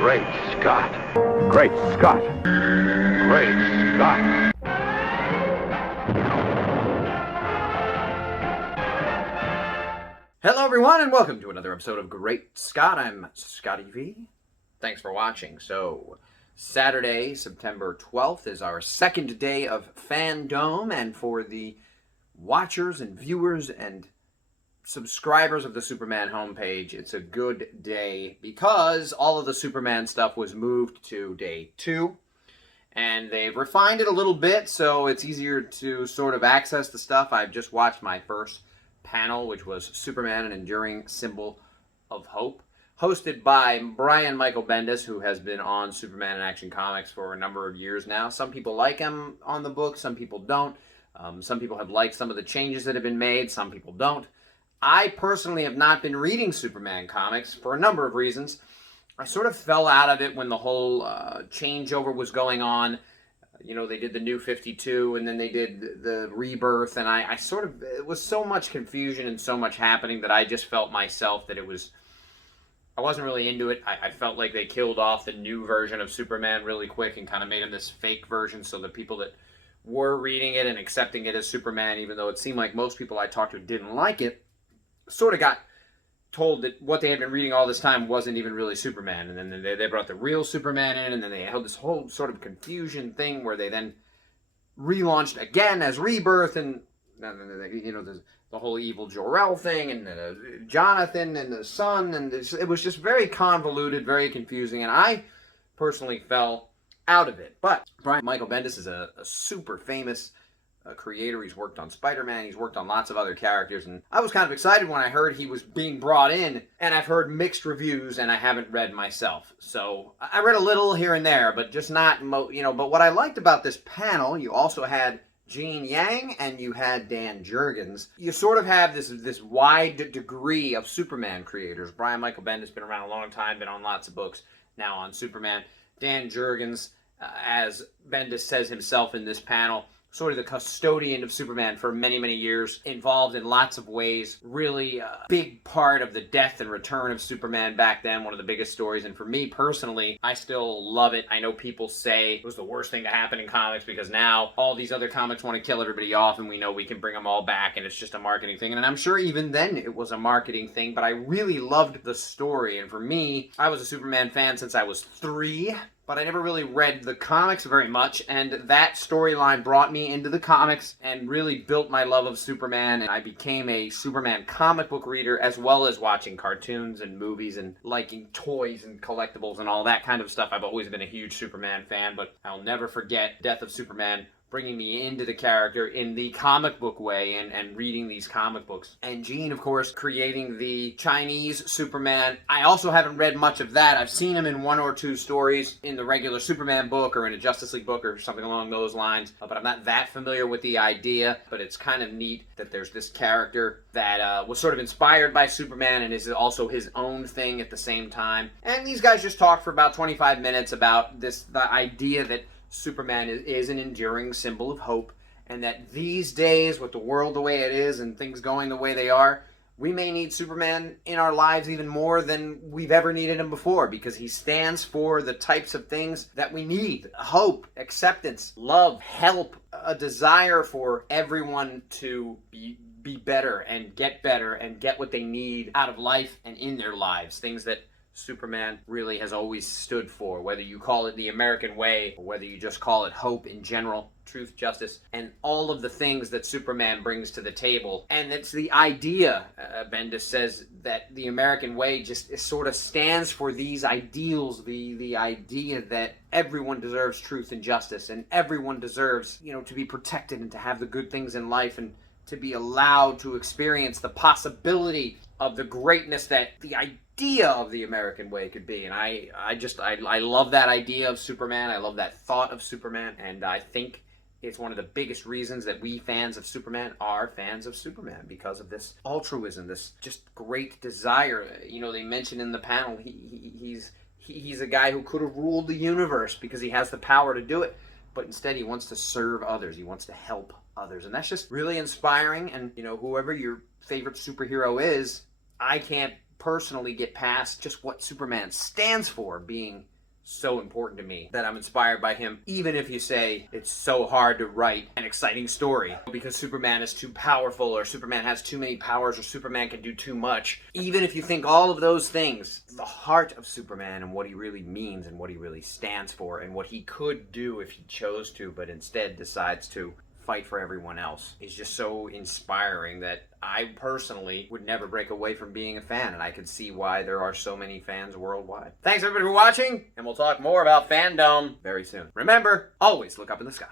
Great Scott. Great Scott. Great Scott. Hello everyone and welcome to another episode of Great Scott. I'm Scotty V. Thanks for watching. So, Saturday, September 12th is our second day of FanDome, and for the watchers and viewers and subscribers of the Superman homepage, it's a good day because all of the Superman stuff was moved to day 2, and they've refined it a little bit so it's easier to sort of access the stuff. I've just watched my first panel, which was Superman, an Enduring Symbol of Hope, hosted by Brian Michael Bendis, who has been on Superman and Action Comics for a number of years now. Some people like him on the book, some people don't. Some people have liked some of the changes that have been made, some people don't. I personally have not been reading Superman comics for a number of reasons. I sort of fell out of it when the whole changeover was going on. You know, they did the New 52, and then they did the Rebirth, and I sort of, it was so much confusion and so much happening that I just felt myself that I wasn't really into it. I felt like they killed off the new version of Superman really quick and kind of made him this fake version, so the people that were reading it and accepting it as Superman, even though it seemed like most people I talked to didn't like it, sort of got told that what they had been reading all this time wasn't even really Superman, and then they brought the real Superman in, and then they held this whole sort of confusion thing where they then relaunched again as Rebirth, and you know, the whole evil Jor-El thing, and Jonathan and the son, and it was just very convoluted, very confusing, and I personally fell out of it. But Brian Michael Bendis is a super famous creator. He's worked on Spider-Man, he's worked on lots of other characters, and I was kind of excited when I heard he was being brought in, and I've heard mixed reviews, and I haven't read myself. So I read a little here and there, but just not, but what I liked about this panel, you also had Gene Yang and you had Dan Jurgens. You sort of have this wide degree of Superman creators. Brian Michael Bendis has been around a long time, been on lots of books, now on Superman. Dan Jurgens, as Bendis says himself in this panel, sort of the custodian of Superman for many, many years, involved in lots of ways, really a big part of the death and return of Superman back then, one of the biggest stories, and for me personally, I still love it. I know people say it was the worst thing to happen in comics because now all these other comics want to kill everybody off and we know we can bring them all back and it's just a marketing thing, and I'm sure even then it was a marketing thing, but I really loved the story, and for me, I was a Superman fan since I was 3, but I never really read the comics very much, and that storyline brought me into the comics and really built my love of Superman, and I became a Superman comic book reader as well as watching cartoons and movies and liking toys and collectibles and all that kind of stuff. I've always been a huge Superman fan, but I'll never forget Death of Superman bringing me into the character in the comic book way and reading these comic books. And Gene, of course, creating the Chinese Superman. I also haven't read much of that. I've seen him in 1 or 2 stories in the regular Superman book or in a Justice League book or something along those lines, but I'm not that familiar with the idea. But it's kind of neat that there's this character that was sort of inspired by Superman and is also his own thing at the same time. And these guys just talked for about 25 minutes about the idea that Superman is an enduring symbol of hope, and that these days, with the world the way it is and things going the way they are, we may need Superman in our lives even more than we've ever needed him before, because he stands for the types of things that we need: hope, acceptance, love, help, a desire for everyone to be better and get what they need out of life and in their lives, things that Superman really has always stood for, whether you call it the American way or whether you just call it hope in general, truth, justice, and all of the things that Superman brings to the table. And it's the idea, Bendis says, that the American way just sort of stands for these ideals, the idea that everyone deserves truth and justice, and everyone deserves, to be protected and to have the good things in life and to be allowed to experience the possibility of the greatness that the idea of the American way could be. And I love that idea of Superman. I love that thought of Superman, and I think it's one of the biggest reasons that we fans of Superman are fans of Superman, because of this altruism, this just great desire. They mentioned in the panel he's a guy who could have ruled the universe because he has the power to do it, but instead he wants to serve others. He wants to help others, and that's just really inspiring. And whoever your favorite superhero is, I can't personally get past just what Superman stands for being so important to me that I'm inspired by him, even if you say it's so hard to write an exciting story because Superman is too powerful, or Superman has too many powers, or Superman can do too much. Even if you think all of those things, the heart of Superman and what he really means and what he really stands for and what he could do if he chose to, but instead decides to fight for everyone else, is just so inspiring that I personally would never break away from being a fan, and I could see why there are so many fans worldwide. Thanks everybody for watching, and we'll talk more about FanDome very soon. Remember, always look up in the sky.